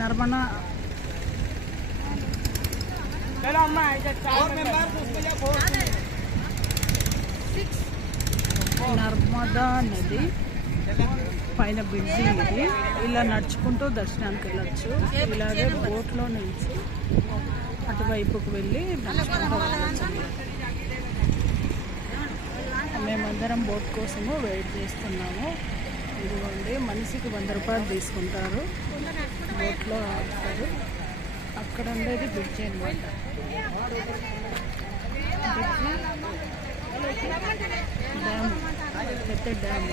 नर्मदा నర్మదా నది పైన బ్రిడ్జి ఇది. ఇలా నడుచుకుంటూ దర్శనానికి వెళ్ళచ్చు. ఇలాగే బోట్లో నుంచి అటువైపుకు వెళ్ళి నడుచుకుంటూ వెళ్ళచ్చు. మేమందరం బోట్ కోసము వెయిట్ చేస్తున్నాము. ఇదిగోండి, మనిషికి 100 రూపాయలు తీసుకుంటారు. బోట్లో ఆపుతారు. అక్కడ ఉండేది బ్రిడ్జి అనమాట. డ్యామ్, పెద్ద డ్యామ్.